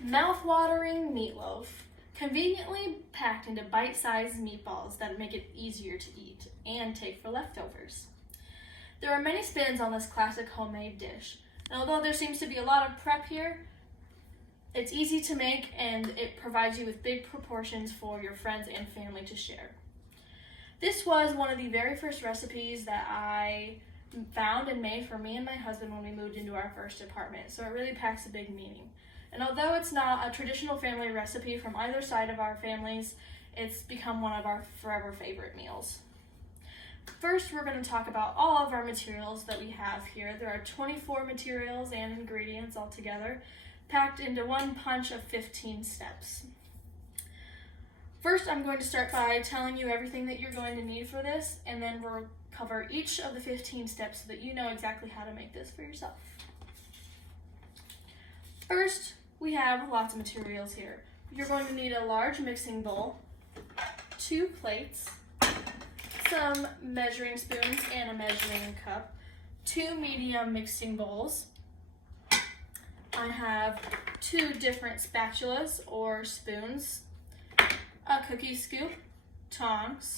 Mouth-watering meatloaf, conveniently packed into bite-sized meatballs that make it easier to eat and take for leftovers. There are many spins on this classic homemade dish, and although there seems to be a lot of prep here, it's easy to make and it provides you with big proportions for your friends and family to share. This was one of the very first recipes that I found and made for me and my husband when we moved into our first apartment, so it really packs a big meaning. And although it's not a traditional family recipe from either side of our families, it's become one of our forever favorite meals. First, we're going to talk about all of our materials that we have here. There are 24 materials and ingredients altogether, packed into one punch of 15 steps. First, I'm going to start by telling you everything that you're going to need for this, and then we'll cover each of the 15 steps so that you know exactly how to make this for yourself. First, we have lots of materials here. You're going to need a large mixing bowl, 2 plates, some measuring spoons and a measuring cup, 2 medium mixing bowls. I have 2 different spatulas or spoons, a cookie scoop, tongs,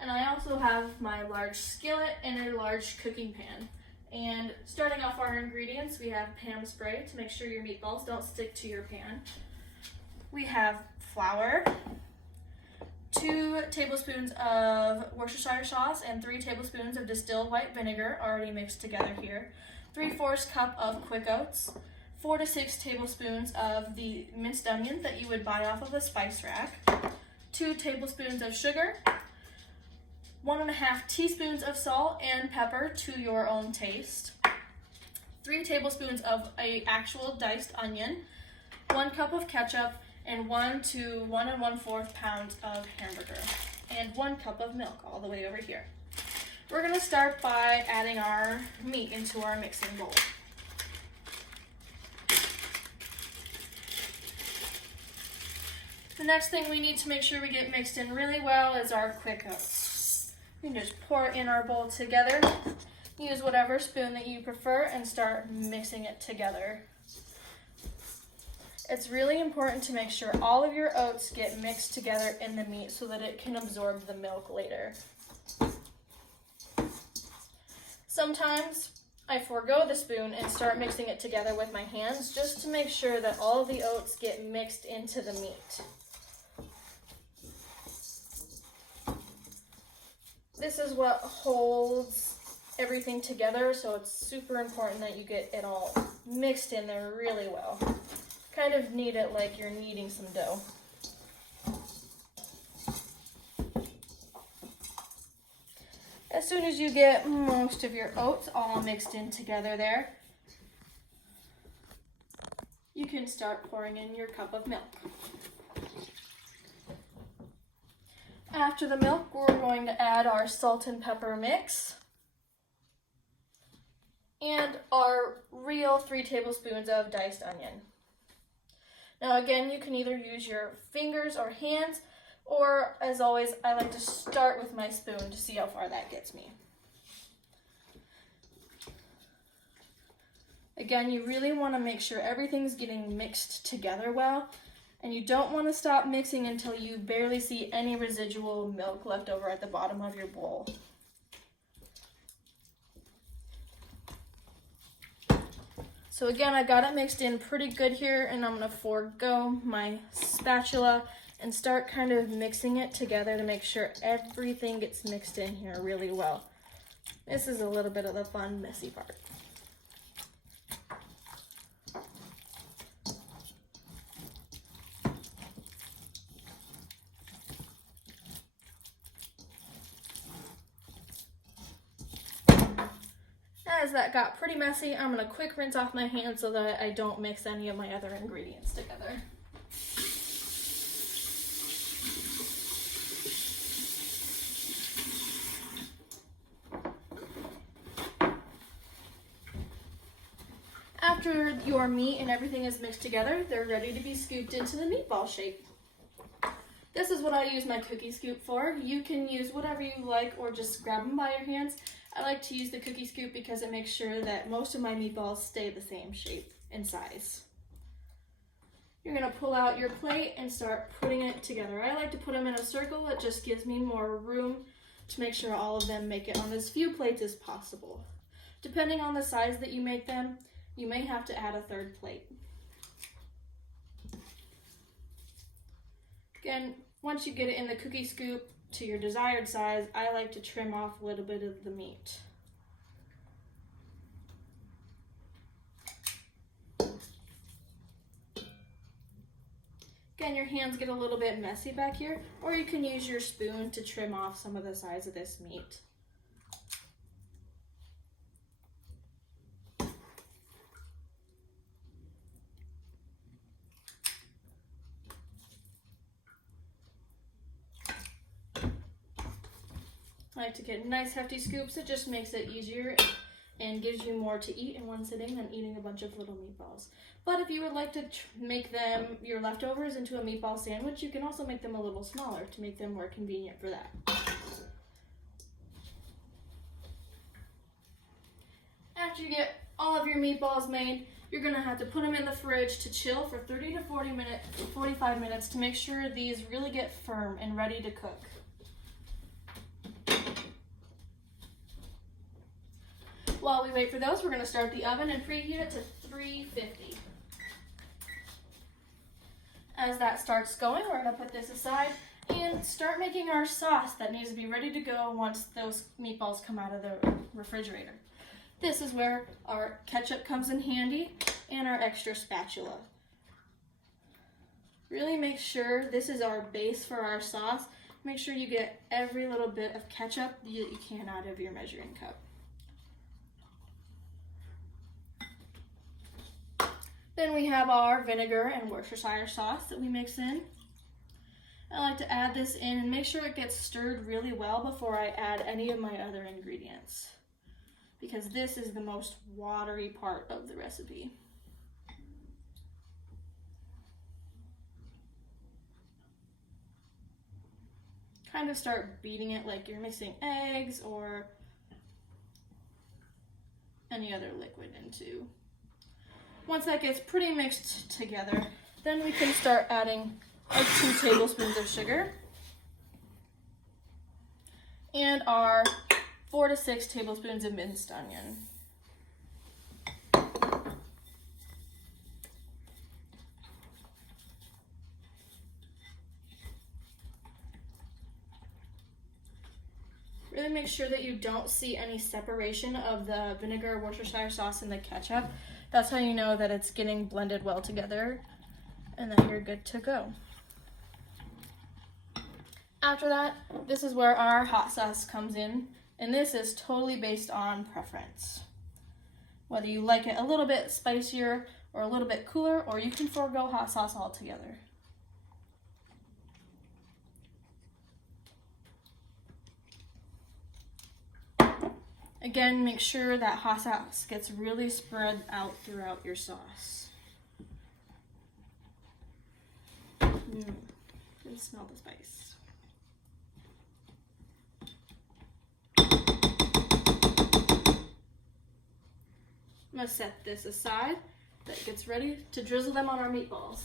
and I also have my large skillet and a large cooking pan. And starting off our ingredients, we have Pam spray to make sure your meatballs don't stick to your pan. We have flour, 2 tablespoons of Worcestershire sauce and 3 tablespoons of distilled white vinegar already mixed together here, 3/4 cup of quick oats, 4 to 6 tablespoons of the minced onion that you would buy off of a spice rack, 2 tablespoons of sugar, 1.5 teaspoons of salt and pepper to your own taste, 3 tablespoons of a actual diced onion, 1 cup of ketchup, and 1 to 1 1/4 pounds of hamburger, and 1 cup of milk all the way over here. We're going to start by adding our meat into our mixing bowl. The next thing we need to make sure we get mixed in really well is our quick oats. You can just pour it in our bowl together. Use whatever spoon that you prefer and start mixing it together. It's really important to make sure all of your oats get mixed together in the meat so that it can absorb the milk later. Sometimes I forego the spoon and start mixing it together with my hands just to make sure that all of the oats get mixed into the meat. This is what holds everything together, so it's super important that you get it all mixed in there really well. Kind of knead it like you're kneading some dough. As soon as you get most of your oats all mixed in together there, you can start pouring in your cup of milk. After the milk, we're going to add our salt and pepper mix and our real 3 tablespoons of diced onion. Now again, you can either use your fingers or hands, or as always, I like to start with my spoon to see how far that gets me. Again, you really want to make sure everything's getting mixed together well, and you don't want to stop mixing until you barely see any residual milk left over at the bottom of your bowl. So again, I got it mixed in pretty good here, and I'm going to forego my spatula and start kind of mixing it together to make sure everything gets mixed in here really well. This is a little bit of the fun, messy part. As that got pretty messy, I'm going to quick rinse off my hands so that I don't mix any of my other ingredients together. After your meat and everything is mixed together, they're ready to be scooped into the meatball shape. This is what I use my cookie scoop for. You can use whatever you like or just grab them by your hands. I like to use the cookie scoop because it makes sure that most of my meatballs stay the same shape and size. you're gonna pull out your plate and start putting it together. I like to put them in a circle. It just gives me more room to make sure all of them make it on as few plates as possible. Depending on the size that you make them, you may have to add a third plate. Again, once you get it in the cookie scoop to your desired size, I like to trim off a little bit of the meat. Again, your hands get a little bit messy back here, or you can use your spoon to trim off some of the sides of this meat. I like to get nice hefty scoops. It just makes it easier and gives you more to eat in one sitting than eating a bunch of little meatballs. But if you would like to make them, your leftovers, into a meatball sandwich, you can also make them a little smaller to make them more convenient for that. After you get all of your meatballs made, you're gonna have to put them in the fridge to chill for 30 to 45 minutes to make sure these really get firm and ready to cook. While we wait for those, we're going to start the oven and preheat it to 350. As that starts going, we're going to put this aside and start making our sauce that needs to be ready to go once those meatballs come out of the refrigerator. This is where our ketchup comes in handy and our extra spatula. Really make sure this is our base for our sauce. Make sure you get every little bit of ketchup that you can out of your measuring cup. Then we have our vinegar and Worcestershire sauce that we mix in. I like to add this in and make sure it gets stirred really well before I add any of my other ingredients, because this is the most watery part of the recipe. Kind of start beating it like you're mixing eggs or any other liquid into. Once that gets pretty mixed together, then we can start adding our 2 tablespoons of sugar and our 4 to 6 tablespoons of minced onion. Really make sure that you don't see any separation of the vinegar, Worcestershire sauce, and the ketchup. That's how you know that it's getting blended well together and that you're good to go. After that, this is where our hot sauce comes in, and this is totally based on preference. Whether you like it a little bit spicier or a little bit cooler, or you can forego hot sauce altogether. Again, make sure that hot sauce gets really spread out throughout your sauce. You can smell the spice. I'm going to set this aside. That gets ready to drizzle them on our meatballs.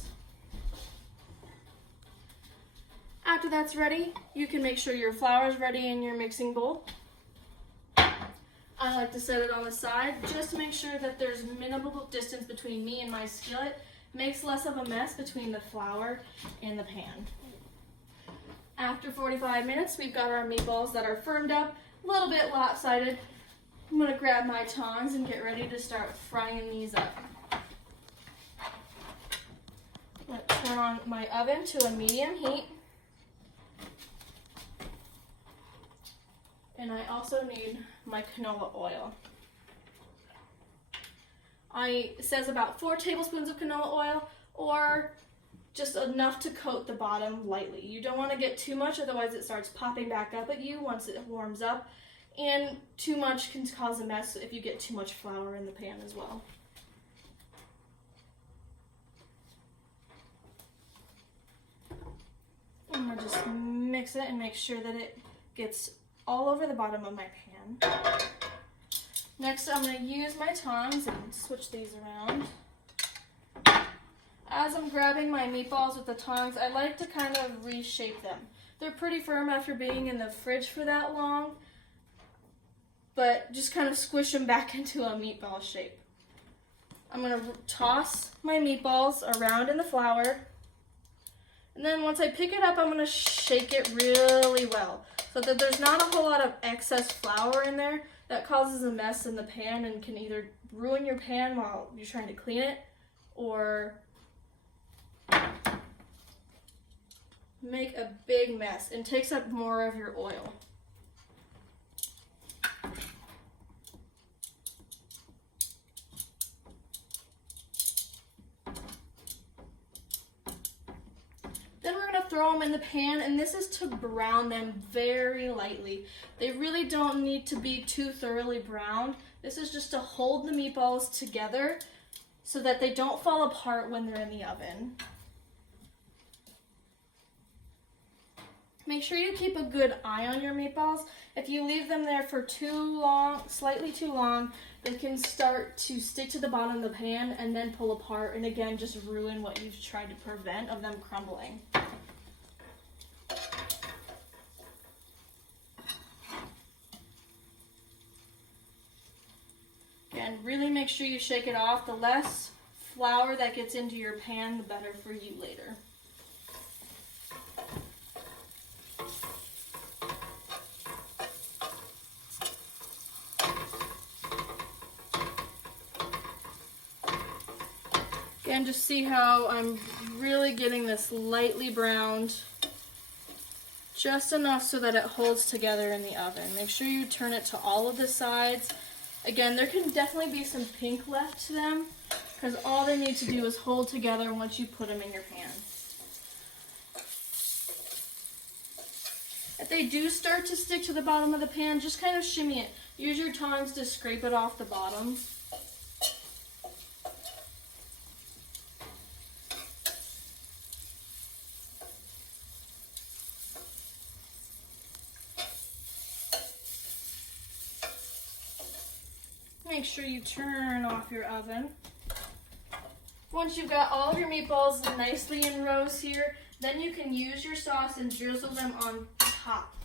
After that's ready, you can make sure your flour is ready in your mixing bowl. I like to set it on the side just to make sure that there's minimal distance between me and my skillet. Makes less of a mess between the flour and the pan. After 45 minutes, we've got our meatballs that are firmed up, a little bit lopsided. I'm going to grab my tongs and get ready to start frying these up. I'm going to turn on my oven to a medium heat. And I also need my canola oil. It says about 4 tablespoons of canola oil, or just enough to coat the bottom lightly. You don't want to get too much, otherwise it starts popping back up at you once it warms up. And too much can cause a mess if you get too much flour in the pan as well. I'm going to just mix it and make sure that it gets all over the bottom of my pan. Next, I'm going to use my tongs and switch these around. As I'm grabbing my meatballs with the tongs, I like to kind of reshape them. They're pretty firm after being in the fridge for that long, but just kind of squish them back into a meatball shape. I'm going to toss my meatballs around in the flour, and then once I pick it up, I'm going to shake it really well so that there's not a whole lot of excess flour in there that causes a mess in the pan and can either ruin your pan while you're trying to clean it or make a big mess and takes up more of your oil. Then we're going to throw them in the pan, and this is to brown them very lightly. They really don't need to be too thoroughly browned. This is just to hold the meatballs together so that they don't fall apart when they're in the oven. Make sure you keep a good eye on your meatballs. If you leave them there for too long, slightly too long, they can start to stick to the bottom of the pan and then pull apart, and again, just ruin what you've tried to prevent of them crumbling. Again, really make sure you shake it off. The less flour that gets into your pan, the better for you later. Again, just see how I'm really getting this lightly browned, just enough so that it holds together in the oven. Make sure you turn it to all of the sides. Again, there can definitely be some pink left to them because all they need to do is hold together once you put them in your pan. If they do start to stick to the bottom of the pan, just kind of shimmy it. Use your tongs to scrape it off the bottom. Make sure you turn off your oven. Once you've got all of your meatballs nicely in rows here, then you can use your sauce and drizzle them on top.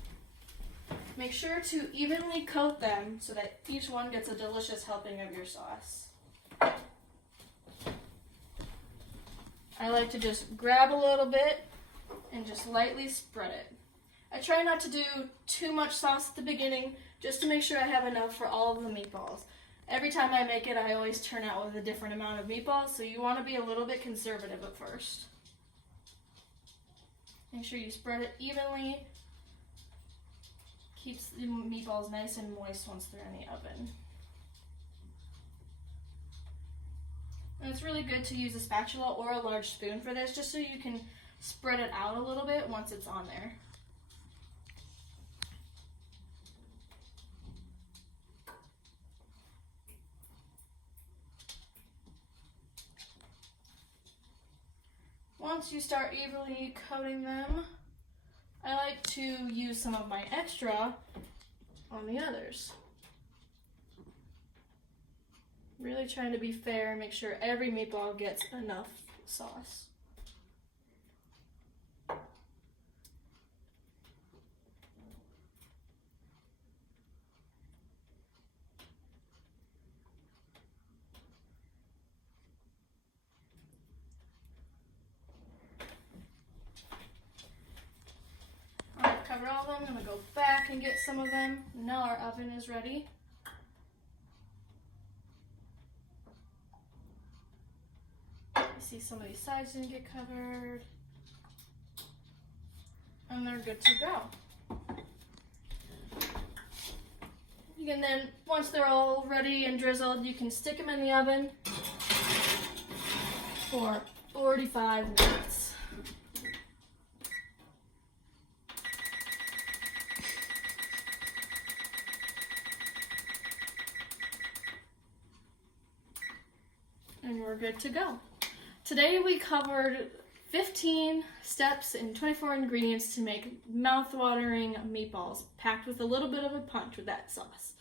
Make sure to evenly coat them so that each one gets a delicious helping of your sauce. I like to just grab a little bit and just lightly spread it. I try not to do too much sauce at the beginning just to make sure I have enough for all of the meatballs. Every time I make it, I always turn out with a different amount of meatballs, so you want to be a little bit conservative at first. Make sure you spread it evenly. Keeps the meatballs nice and moist once they're in the oven. And it's really good to use a spatula or a large spoon for this, just so you can spread it out a little bit once it's on there. Once you start evenly coating them, I like to use some of my extra on the others. Really trying to be fair and make sure every meatball gets enough sauce. Cover all of them. I'm going to go back and get some of them. Now our oven is ready. You see some of these sides didn't get covered. And they're good to go. You can then, once they're all ready and drizzled, you can stick them in the oven for 45 minutes. And we're good to go. Today we covered 15 steps and 24 ingredients to make mouth-watering meatballs packed with a little bit of a punch with that sauce.